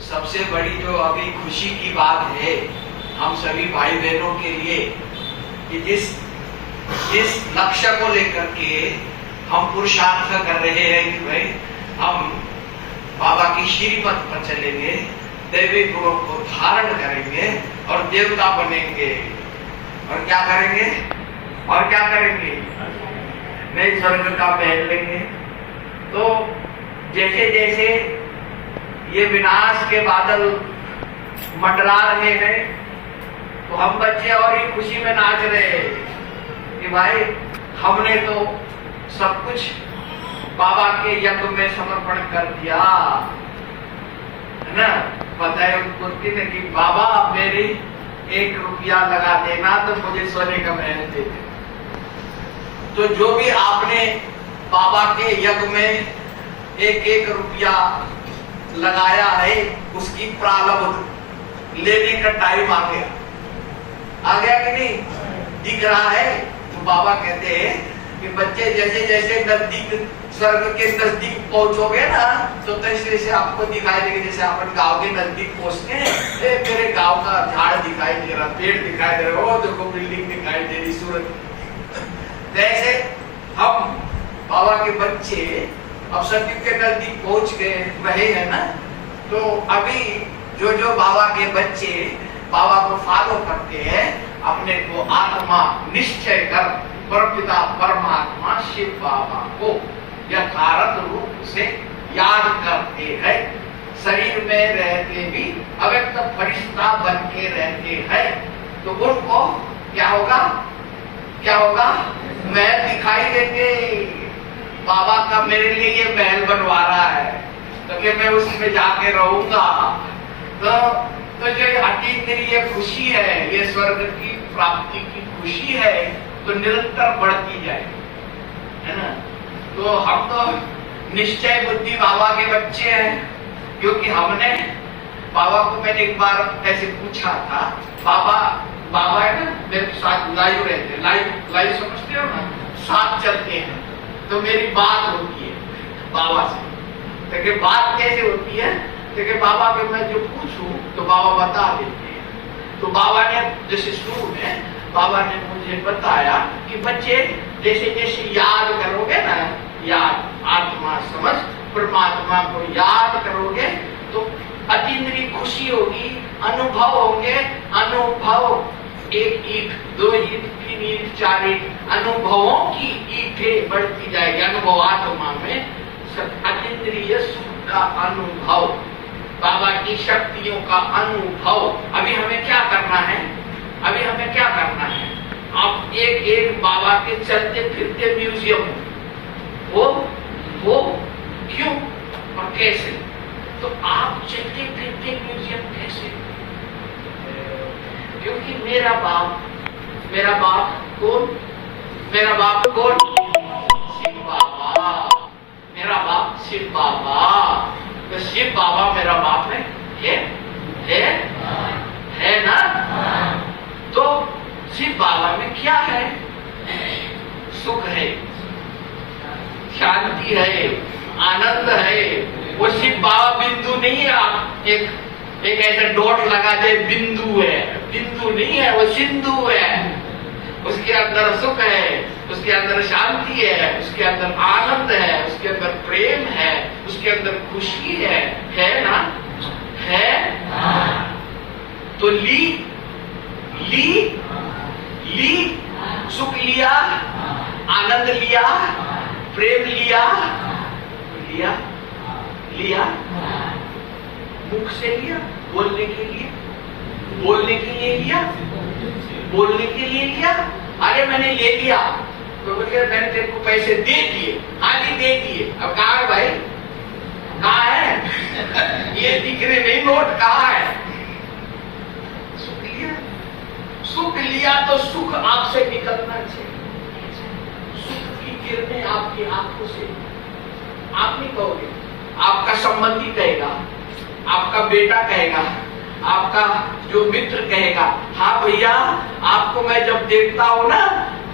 सबसे बड़ी जो अभी खुशी की बात है हम सभी भाई बहनों के लिए कि जिस लक्ष्य को लेकर के हम पुरुषार्थ कर रहे हैं कि भाई हम बाबा की श्रीमत पर चलेंगे, दैवी गुणों को धारण करेंगे और देवता बनेंगे। और क्या करेंगे? नए स्वर्ग का महल लेंगे। तो जैसे जैसे ये विनाश के बादल मंडरा रहे हैं तो हम बच्चे और ही खुशी में नाच रहे हैं कि भाई हमने तो सब कुछ बाबा के यज्ञ में समर्पण कर दिया, है ना। बताए मूर्ति ने कि बाबा मेरी 1 रुपया लगा देना तो मुझे सोने का महल दे दे। तो जो भी आपने बाबा के यज्ञ में 1-1 रुपया लगाया है उसकी प्रारब्ध लेने का टाइम आ गया कि नहीं? दिख रहा है। तो बाबा कहते हैं कि बच्चे जैसे जैसे नजदीक स्वर्ग के नजदीक पहुंचोगे ना तो तैसे जैसे आपको दिखाई देगा, जैसे अपन गांव के नजदीक पहुंचते हैं, मेरे गांव का झाड़ दिखाई दे रहा, पेड़ दिखाई दे रहा, ओ देखो बिल्डिंग दिखाई दे रही, सूरज। जैसे हम बाबा के बच्चे अब सत्य के नजदीक पहुंच गए रहे हैं ना, तो अभी जो जो बाबा के बच्चे बाबा को फॉलो करते हैं, अपने को आत्मा निश्चय कर परमपिता परमात्मा शिव बाबा को यथार्थ रूप से याद करते हैं, शरीर में रहते भी अव्यक्त फरिश्ता बन के रहते हैं, तो उनको क्या होगा? महल दिखाई देंगे। बाबा का मेरे लिए ये महल बनवा रहा है तो कि मैं उसमें जाके रहूंगा। तो जो अतीन्द्रिय खुशी है, ये स्वर्ग की प्राप्ति की खुशी है, तो निरंतर बढ़ती जाए, है ना। तो हम तो निश्चय बुद्धि बाबा के बच्चे हैं, क्योंकि हमने बाबा को, मैंने एक बार ऐसे पूछा था, बाबा है ना मेरे साथ लाइव रहते हैं, लाइव समझते हो ना, साथ चलते हैं, तो मेरी बात होती है बाबा से। तो बात कैसे होती है? तो बाबा के मैं जो पूछूं तो बाबा बता देते हैं। तो बाबा ने जैसे शुरू में बाबा ने मुझे बताया कि बच्चे जैसे जैसे याद करोगे ना, याद आत्मा समझ परमात्मा को याद करोगे तो अतीन्द्रिय खुशी होगी, अनुभव होंगे। अनुभव 1 ईंट, 2 ईंट, 3 ईंट, 4 ईंट, अनुभवों की ईंटें बढ़ती जाएगी। अनुभव आत्मा में अतीन्द्रिय सुख का अनुभव, बाबा की शक्तियों का अनुभव। अभी हमें क्या करना है? आप एक बाबा के चलते फिरते म्यूजियम वो क्यों और कैसे? तो आप चलते फिरते म्यूजियम कैसे? क्योंकि मेरा बाप कौन? शिव बाबा। मेरा बाप शिव बाबा। तो शिव बाबा मेरा बाप है ना। तो शिव बाबा में क्या है? सुख है, शांति है, आनंद है। वो शिव बाबा बिंदु नहीं है। आप एक ऐसा डॉट लगा दे, बिंदु है, बिंदु नहीं है, वो सिंधु है। उसके अंदर सुख है, उसके अंदर शांति है, उसके अंदर आनंद है, उसके अंदर प्रेम है, उसके अंदर खुशी है ना? है। तो ली सुख लिया, आनंद लिया, प्रेम लिया मुख से लिया, बोलने के लिए लिया। अरे मैंने ले लिया तो मैंने तेरे को पैसे दे दिए, हाली दे दिए। अब कहाँ है भाई? कहाँ है? ये दिख रहे नहीं नोट, कहाँ है? सुख लिया तो सुख आपसे निकलना चाहिए। सुख की किरणें आपकी आंखों से, आप नहीं कहोगे, आपका संबंधी कहेगा, आपका बेटा कहेगा, आपका जो मित्र कहेगा, हाँ भैया आपको मैं जब देखता हूँ ना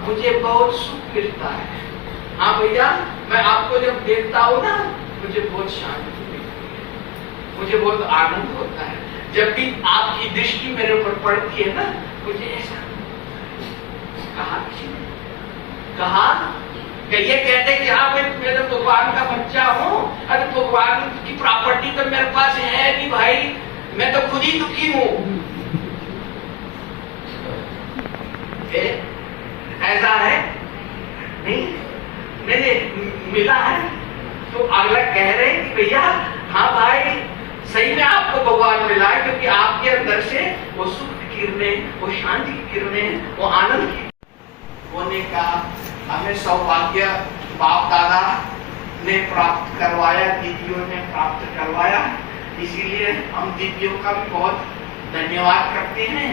मुझे बहुत सुख मिलता है। हाँ भैया मैं आपको जब देखता हूँ ना मुझे बहुत शांति मिलती है। मुझे बहुत आनंद होता है जब भी आपकी दृष्टि मेरे ऊपर पड़ती है ना, मुझे ऐसा कहा किसी ने कहा कि ये कहते कि हाँ भाई मैं तो भगवान का बच्चा हूँ, अरे भगवान की प्रॉपर्टी तो मेरे पास है नहीं भाई, मैं तो खुद ही दुखी हूँ। ऐसा है नहीं, मैंने मिला है तो अगला कह रहे हैं कि भैया हाँ भाई सही में आपको भगवान मिला है, क्योंकि आपके अंदर से वो सुख की किरणें, वो शांति की किरणें, वो आनंद की होने का हमें सौभाग्य बाप दादा ने प्राप्त करवाया, दीदियों ने प्राप्त करवाया। इसीलिए हम दीदियों का भी बहुत धन्यवाद करते हैं।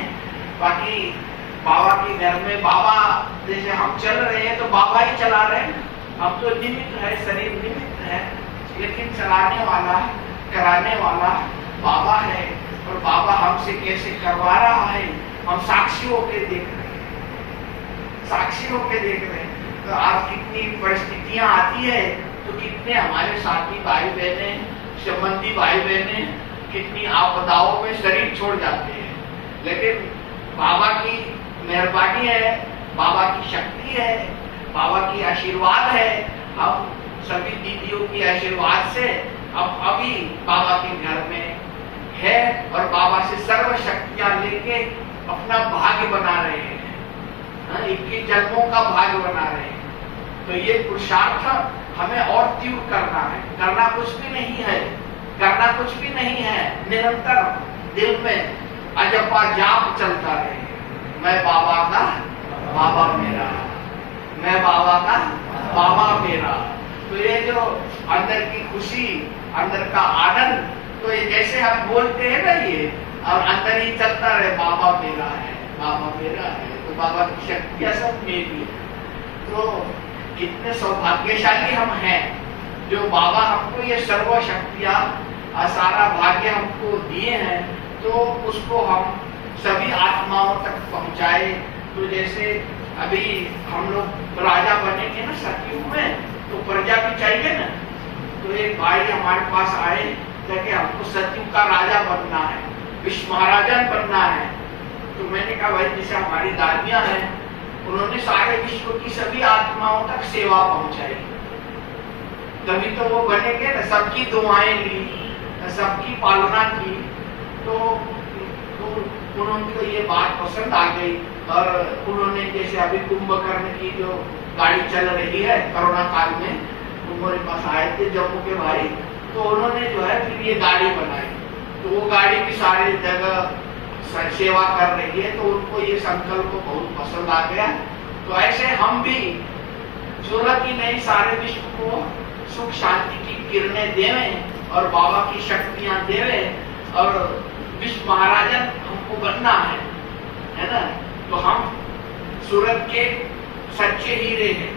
बाकी बाबा के घर में बाबा जैसे हम चल रहे हैं तो बाबा ही चला रहे हैं, हम तो निमित्त है, शरीर निमित्त है, लेकिन चलाने वाला कराने वाला बाबा है। और बाबा हमसे कैसे करवा रहा है हम साक्षी होके देख रहे हैं, साक्षी होके देख रहे हैं। तो आज कितनी परिस्थितियां आती है तो कितने हमारे साथी भाई बहने, संबंधी भाई बहने कितनी आपदाओं में शरीर छोड़ जाते हैं, लेकिन बाबा की मेहरबानी है, बाबा की शक्ति है, बाबा की आशीर्वाद है। हम सभी दीदियों की आशीर्वाद से अब अभी बाबा के घर में है और बाबा से सर्व शक्तियां लेके अपना भाग्य बना रहे हैं, 21 जन्मों का भाग्य बना रहे हैं। तो ये पुरुषार्थ हमें और तीव्र करना है, करना कुछ भी नहीं है, करना कुछ भी नहीं है, निरंतर दिल में अजपा जाप चलता रहे, मैं बाबा का बाबा मेरा, मैं बाबा का बाबा मेरा। तो ये जो अंदर की खुशी, अंदर का आनंद, तो ये जैसे हम बोलते हैं ना ये, और अंदर ही चलता रहे बाबा मेरा है, बाबा मेरा है, तो बाबा की शक्तियां सब मेरी है। तो कितने सौभाग्यशाली हम हैं जो बाबा हमको ये सर्व शक्तियां, सारा भाग्य हमको दिए हैं, तो उसको हम सभी आत्माओं तक पहुंचाए। तो जैसे अभी हम लोग राजा बनेंगे ना सतयुग में, तो प्रजा भी चाहिए ना। तो एक भाई हमारे पास आए कि हमको सतयुग का राजा बनना है, विश्व महाराजन बनना है। तो मैंने कहा भाई जैसे हमारी दादियां हैं, उन्होंने सारे विश्व की सभी आत्माओं तक सेवा पहुंचाई, तभी तो वो बनेंगे ना। सबकी दुआएं ली, सबकी पालना की, तो उन्होंने तो ये बात पसंद आ गई। और उन्होंने जैसे अभी कुंभकर्ण की जो गाड़ी चल रही है कोरोना काल में, उन्होंने पास आए थे जम्मू के भाई, तो उन्होंने जो है फिर ये गाड़ी बनाई, तो वो गाड़ी भी सारी जगह सेवा कर रही है, तो उनको ये संकल्प बहुत पसंद आ गया। तो ऐसे हम भी सूरत ही नहीं सारे विश्व को सुख शांति की किरणें देवें और बाबा की शक्तियां देवें, और विश्व महाराजन हमको बनना है ना। तो हम सूरत के सच्चे हीरे हैं,